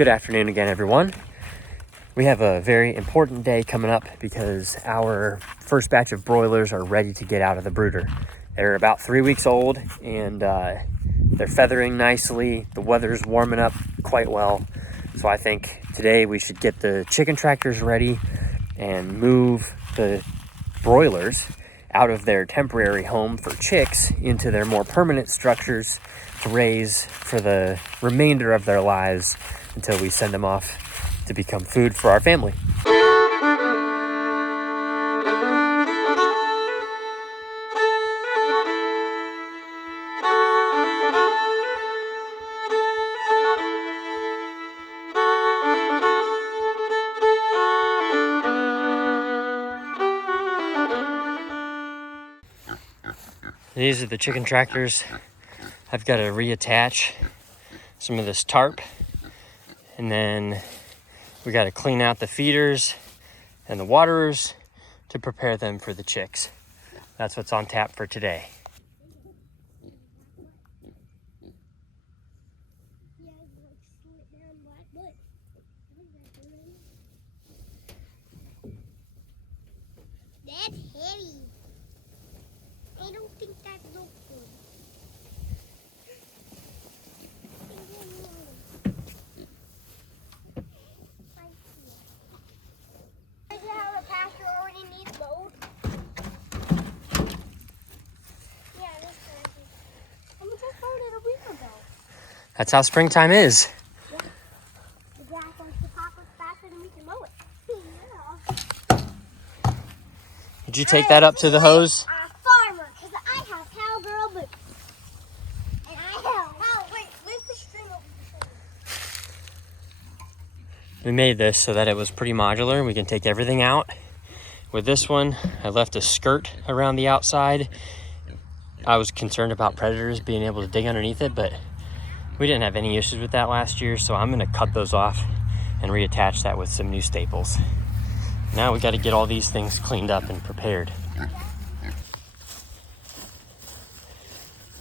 Good afternoon again, everyone. We have a very important day coming up because our first batch of broilers are ready to get out of the brooder. They're about 3 weeks old and they're feathering nicely. The weather's warming up quite well. So I think today we should get the chicken tractors ready and move the broilers out of their temporary home for chicks into their more permanent structures to raise for the remainder of their lives until we send them off to become food for our family. These are the chicken tractors. I've got to reattach some of this tarp, and then we got to clean out the feeders and the waterers to prepare them for the chicks. That's what's on tap for today. That's heavy. I don't think that's no good. Is that how the pasture already needs load? Yeah, this pasture. We just mowed it a week ago. That's how springtime is. Yeah. The grass wants to pop up faster than we can mow it. Yeah. Did you take that up to the hose? Farmer, because I have cowgirl boots. And I have. Oh, wait, where's the string over the shoulder? We made this so that it was pretty modular. We can take everything out. With this one, I left a skirt around the outside. I was concerned about predators being able to dig underneath it, but we didn't have any issues with that last year, so I'm gonna cut those off and reattach that with some new staples. Now we got to get all these things cleaned up and prepared.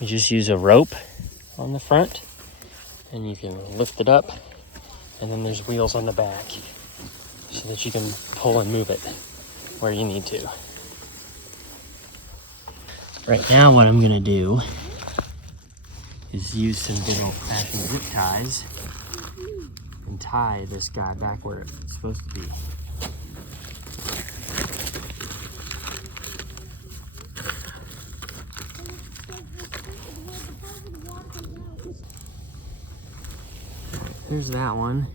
We just use a rope on the front, and you can lift it up, and then there's wheels on the back so that you can pull and move it where you need to. Right now what I'm gonna do is use some good old-fashioned zip ties and tie this guy back where it's supposed to be. There's that one.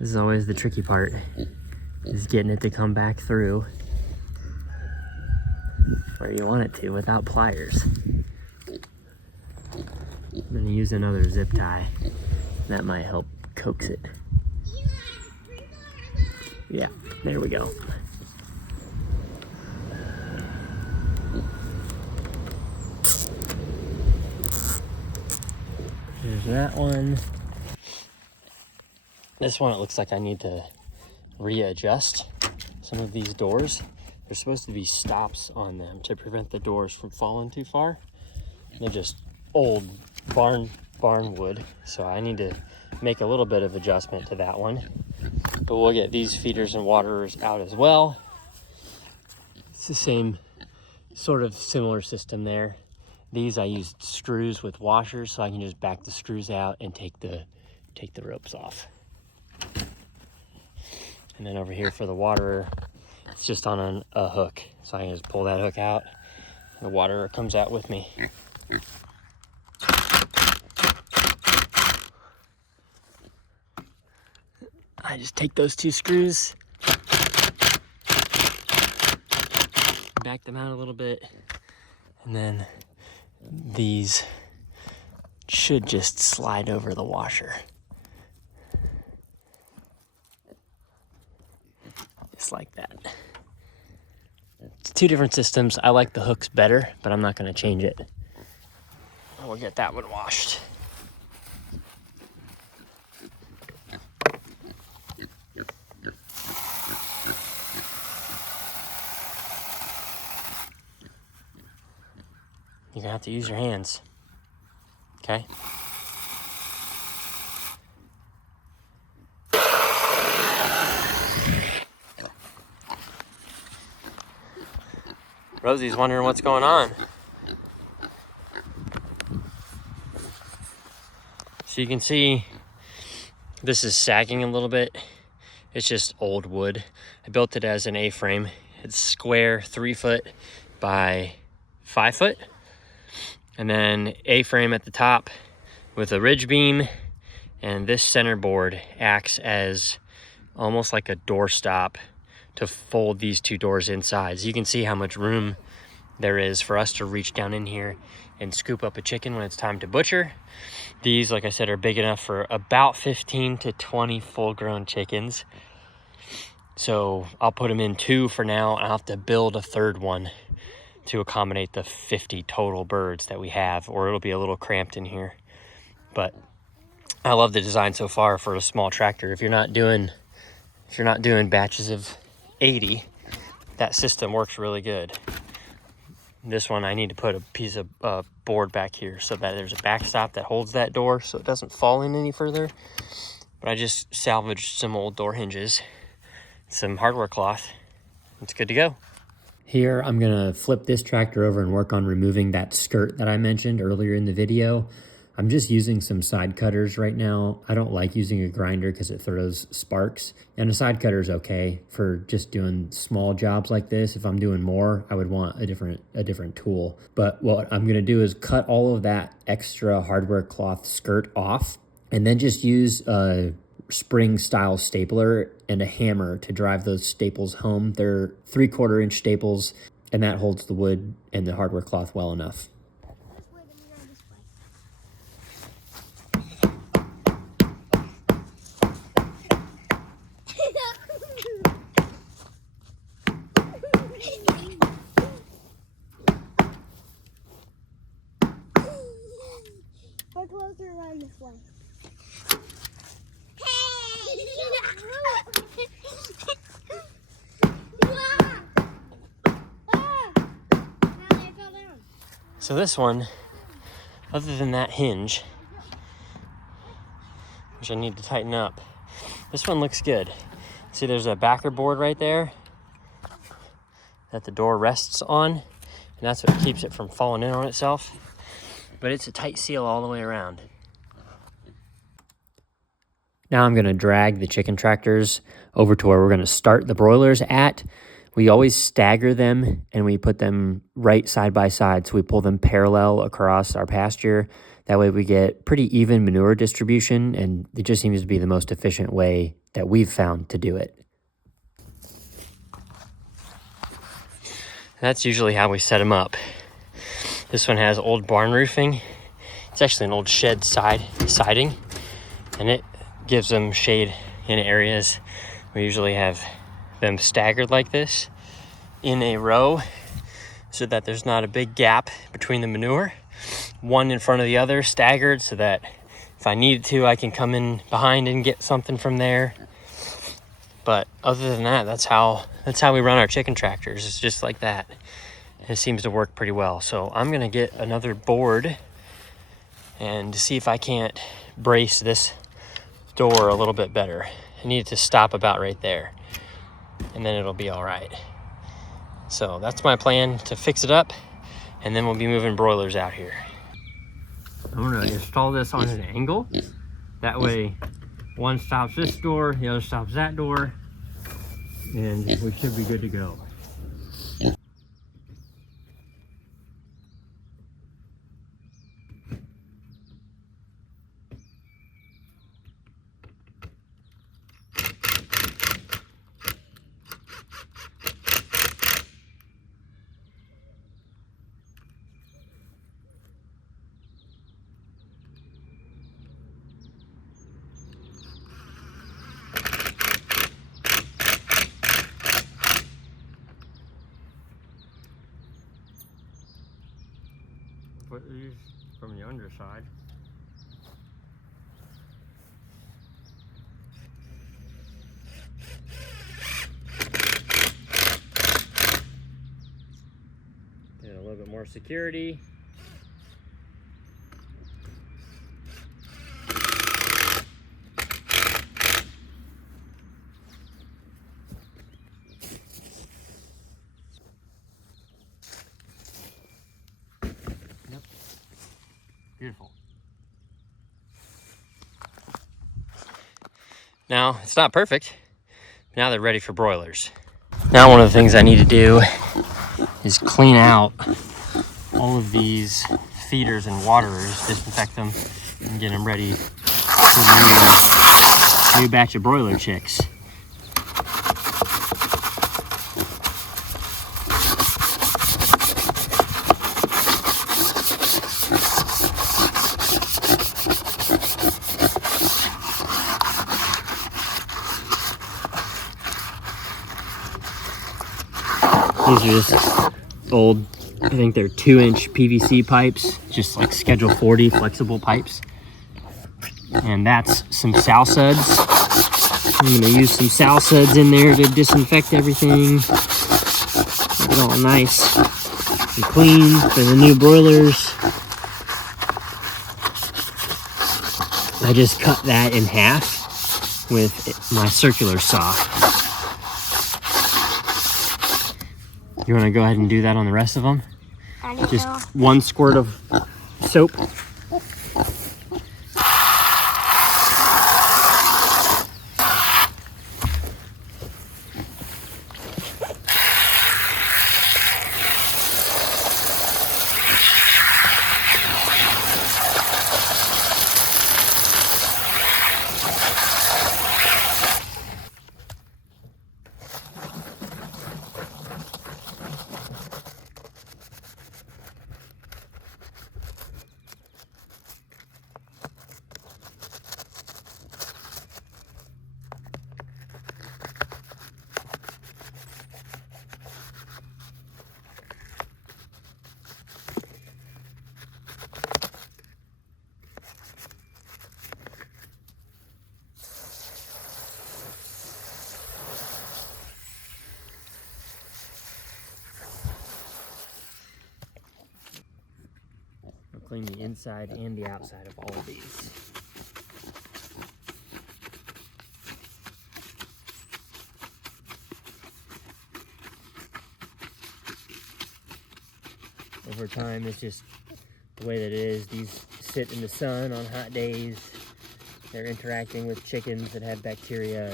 This is always the tricky part, is getting it to come back through where you want it to without pliers. I'm gonna use another zip tie. That might help coax it. Yeah, there we go. There's that one. This one, it looks like I need to readjust some of these doors. There's supposed to be stops on them to prevent the doors from falling too far. They're just old barn wood, so I need to make a little bit of adjustment to that one. But we'll get these feeders and waterers out as well. It's the same sort of similar system there. These I used screws with washers, so I can just back the screws out and take the ropes off. And then over here for the waterer, it's just on a hook, so I can just pull that hook out. The waterer comes out with me. I just take those two screws, back them out a little bit, and then these should just slide over the washer. Just like that. It's two different systems. I like the hooks better, but I'm not going to change it. We'll get that one washed. you're gonna have to use your hands. Okay? Rosie's wondering what's going on. So you can see this is sagging a little bit. It's just old wood. I built it as an A-frame. It's square, 3 foot by 5 foot. And then A-frame at the top with a ridge beam. And this center board acts as almost like a doorstop to fold these 2 doors inside. So you can see how much room there is for us to reach down in here and scoop up a chicken when it's time to butcher. These, like I said, are big enough for about 15 to 20 full-grown chickens. So I'll put them in 2 for now, and I'll have to build a 3rd one to accommodate the 50 total birds that we have, or it'll be a little cramped in here. But I love the design so far for a small tractor. If you're not doing batches of 80, that system works really good. This one, I need to put a piece of board back here so that there's a backstop that holds that door so it doesn't fall in any further. But I just salvaged some old door hinges, some hardware cloth. It's good to go. Here, I'm gonna flip this tractor over and work on removing that skirt that I mentioned earlier in the video. I'm just using some side cutters right now. I don't like using a grinder because it throws sparks, and a side cutter is okay for just doing small jobs like this. If I'm doing more, I would want a different tool. But what I'm gonna do is cut all of that extra hardware cloth skirt off, and then just use a spring style stapler and a hammer to drive those staples home. They're 3/4 inch staples, and that holds the wood and the hardware cloth well enough. We're closer around this way. So this one, other than that hinge, which I need to tighten up, this one looks good. See, there's a backer board right there that the door rests on, and that's what keeps it from falling in on itself. But it's a tight seal all the way around. Now I'm gonna drag the chicken tractors over to where we're gonna start the broilers at. We always stagger them and we put them right side by side. So we pull them parallel across our pasture. That way we get pretty even manure distribution, and it just seems to be the most efficient way that we've found to do it. That's usually how we set them up. This one has old barn roofing. It's actually an old shed siding, and it gives them shade in areas. We usually have them staggered like this in a row so that there's not a big gap between the manure, one in front of the other, staggered, so that if I needed to, I can come in behind and get something from there. But other than that, that's how we run our chicken tractors. It's just like that. It seems to work pretty well. So I'm gonna get another board and see if I can't brace this door a little bit better. I need it to stop about right there, and then it'll be all right. So that's my plan, to fix it up, and then we'll be moving broilers out here. I'm gonna install this on an angle. That way one stops this door, the other stops that door, and we should be good to go. Put these from the underside. Get a little bit more security. Beautiful. Now, it's not perfect. Now they're ready for broilers. Now one of the things I need to do is clean out all of these feeders and waterers, disinfect them, and get them ready for the new batch of broiler chicks. These are just old, I think they're 2-inch PVC pipes, just like Schedule 40 flexible pipes. And that's some sow suds. I'm gonna use some sow suds in there to disinfect everything. Make it all nice and clean for the new broilers. I just cut that in half with my circular saw. You want to go ahead and do that on the rest of them? Just 1 squirt of soap. Clean the inside and the outside of all of these. Over time, it's just the way that it is. These sit in the sun on hot days. They're interacting with chickens that have bacteria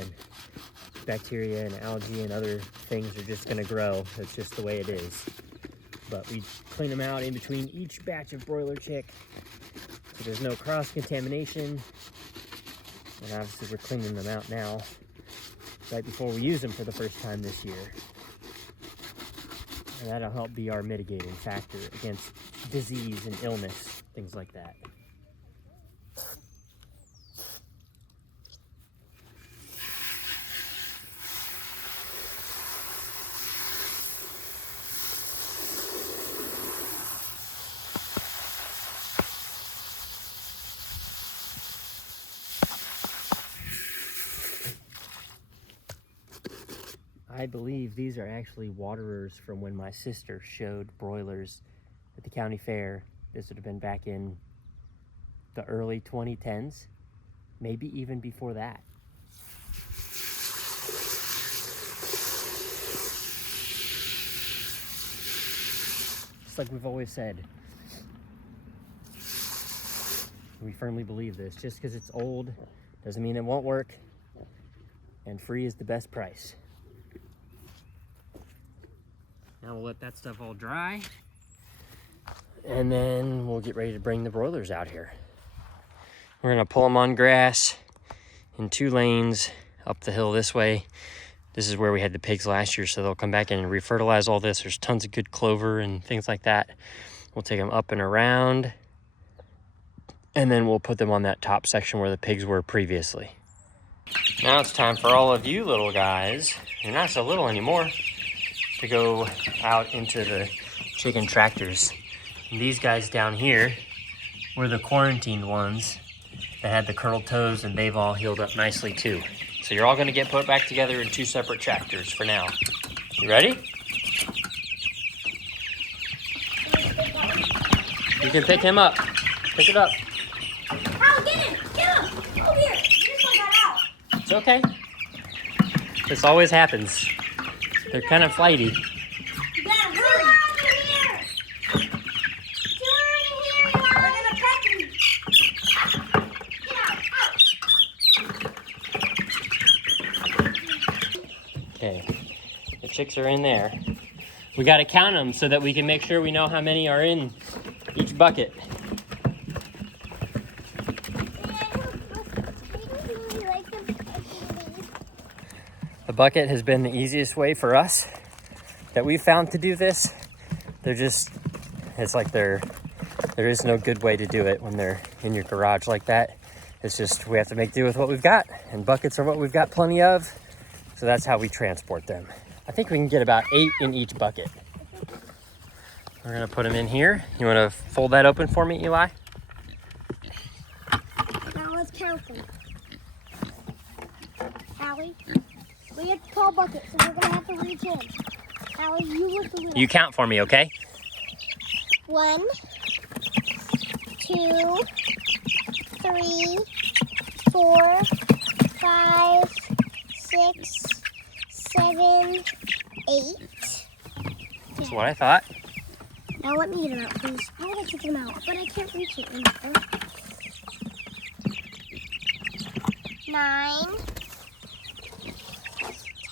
and algae and other things are just gonna grow. That's just the way it is. But we clean them out in between each batch of broiler chick so there's no cross-contamination. And obviously we're cleaning them out now, right before we use them for the first time this year. And that'll help be our mitigating factor against disease and illness, things like that. I believe these are actually waterers from when my sister showed broilers at the county fair. This would have been back in the early 2010s, maybe even before that. Just like we've always said, we firmly believe this. Just because it's old doesn't mean it won't work, and free is the best price. Now we'll let that stuff all dry, and then we'll get ready to bring the broilers out here. We're gonna pull them on grass in 2 lanes up the hill this way. This is where we had the pigs last year, so they'll come back in and refertilize all this. There's tons of good clover and things like that. We'll take them up and around, and then we'll put them on that top section where the pigs were previously. Now it's time for all of you little guys, you're not so little anymore, to go out into the chicken tractors. And these guys down here were the quarantined ones that had the curled toes, and they've all healed up nicely too. So you're all gonna get put back together in 2 separate tractors for now. You ready? You can pick him up. Pick it up. Hal, get him! Get him! Over here! You just got out. It's okay. This always happens. They're kind of flighty. You gotta hurry! Two are in here! We're gonna pet them Okay, the chicks are in there. We got to count them so that we can make sure we know how many are in each bucket. The bucket has been the easiest way for us that we've found to do this. It's like there is no good way to do it when they're in your garage like that. It's just, we have to make do with what we've got, and buckets are what we've got plenty of. So that's how we transport them. I think we can get about 8 in each bucket. We're gonna put them in here. You wanna fold that open for me, Eli? Now let's count them. Allie, we have 12 buckets, so we're gonna have to reach in. Allie, you look the leader. You count for me, okay? 1, 2, 3, 4, 5, 6, 7, 8. That's what I thought. Now let me get them out, please. I want to take them out, but I can't reach it. 9,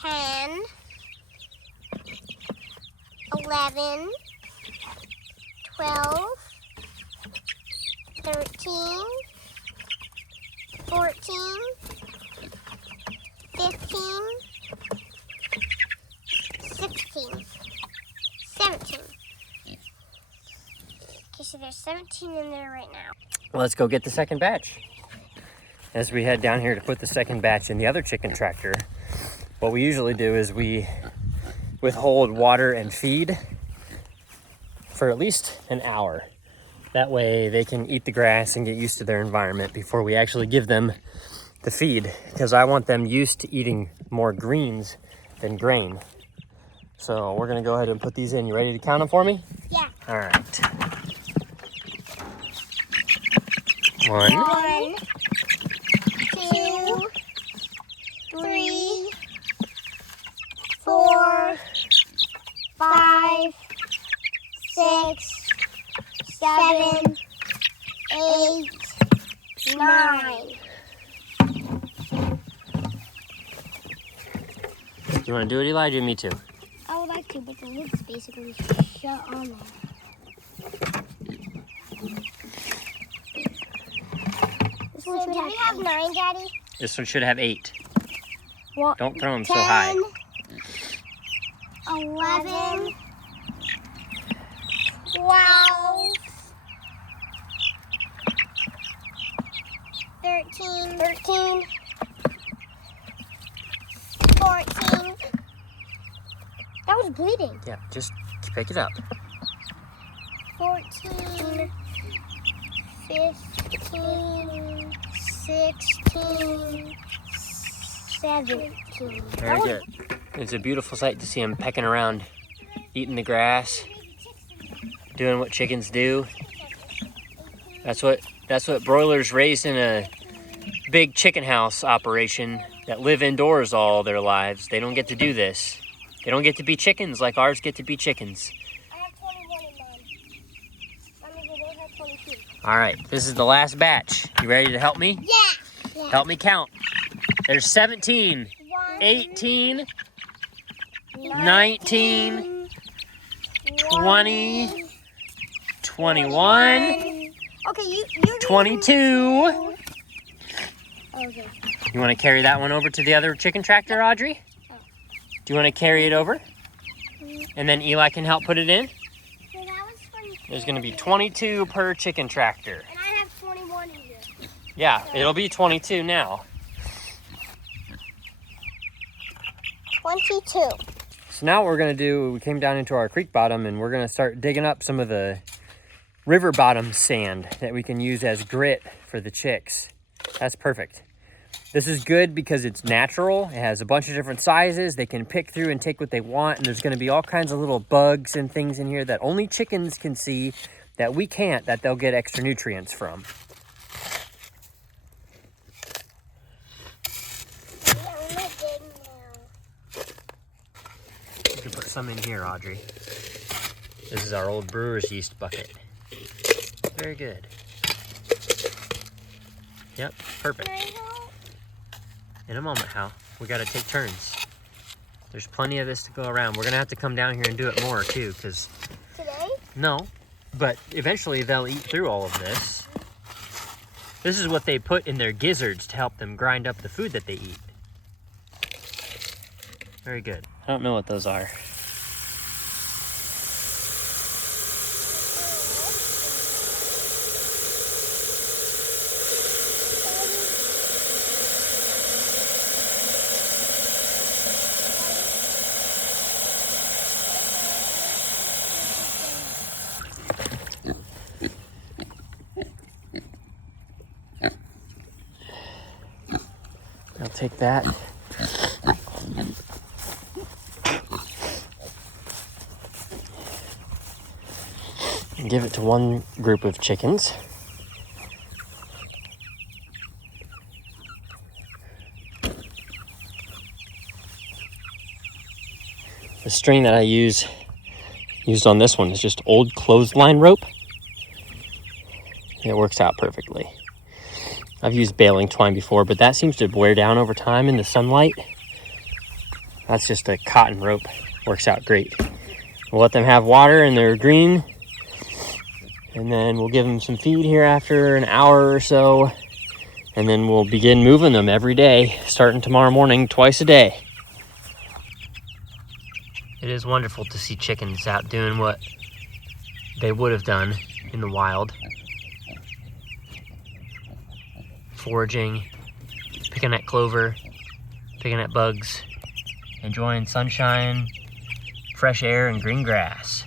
10, 11, 12, 13, 14, 15, 16, 17. Okay, so there's 17 in there right now. Let's go get the second batch. As we head down here to put the second batch in the other chicken tractor, what we usually do is we withhold water and feed for at least an hour. That way they can eat the grass and get used to their environment before we actually give them the feed, because I want them used to eating more greens than grain. So we're gonna go ahead and put these in. You ready to count them for me? Yeah. All right. 1, 2, 3, 4, 5, 6, 7, 8, 9. You want to do it, Eli? Do me too. I would like to, but the lid's basically shut on there. So do we have 9, Daddy? This one should have 8. What? Don't throw them so high. 11, 12, 13, 14. That was bleeding. Yeah, just pick it up. 14, 15, 16, 17. Very good. It's a beautiful sight to see them pecking around, eating the grass, doing what chickens do. That's what broilers raised in a big chicken house operation that live indoors all their lives. They don't get to do this. They don't get to be chickens like ours get to be chickens. I have 21 in mine. Mommy, they have 22. All right, this is the last batch. You ready to help me? Yeah. Help me count. There's 17, 1, 18, 19, 20, 21, Okay, you 22. Okay. You want to carry that one over to the other chicken tractor, Audrey? Do you want to carry it over? And then Eli can help put it in? So that was 24. There's going to be 22 per chicken tractor. And I have 21 in here. Yeah, it'll be 22 now. 22. So now what we're going to do, we came down into our creek bottom and we're going to start digging up some of the river bottom sand that we can use as grit for the chicks. That's perfect. This is good because it's natural. It has a bunch of different sizes. They can pick through and take what they want. And there's going to be all kinds of little bugs and things in here that only chickens can see that we can't, that they'll get extra nutrients from. You can put some in here, Audrey. This is our old brewer's yeast bucket. Very good. Yep, perfect. In a moment, Hal. We gotta take turns. There's plenty of this to go around. We're gonna have to come down here and do it more too, because... Today? No, but eventually they'll eat through all of this. This is what they put in their gizzards to help them grind up the food that they eat. Very good. I don't know what those are. I'll take that. And give it to one group of chickens. The string that I used on this one is just old clothesline rope. It works out perfectly. I've used baling twine before, but that seems to wear down over time in the sunlight. That's just a cotton rope. Works out great. We'll let them have water and they're green. And then we'll give them some feed here after an hour or so. And then we'll begin moving them every day, starting tomorrow morning, twice a day. It is wonderful to see chickens out doing what they would have done in the wild. Foraging, picking at clover, picking at bugs, enjoying sunshine, fresh air, and green grass.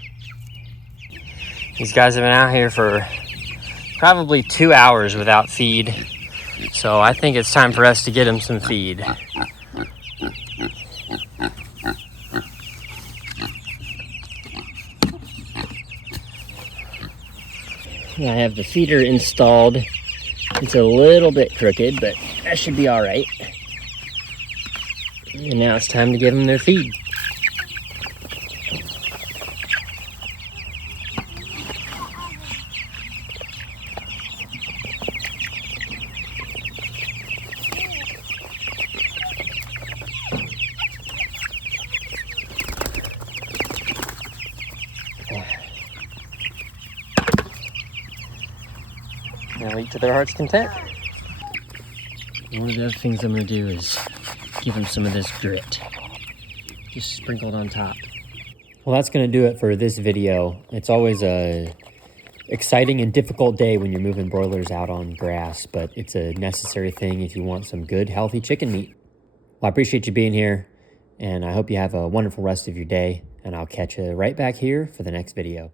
These guys have been out here for probably 2 hours without feed, so I think it's time for us to get them some feed. I have the feeder installed. It's a little bit crooked, but that should be all right. And now it's time to give them their feed. They'll eat to their heart's content. One of the other things I'm going to do is give them some of this grit, just sprinkled on top. Well, that's going to do it for this video. It's always a exciting and difficult day when you're moving broilers out on grass, but it's a necessary thing if you want some good, healthy chicken meat. Well, I appreciate you being here, and I hope you have a wonderful rest of your day, and I'll catch you right back here for the next video.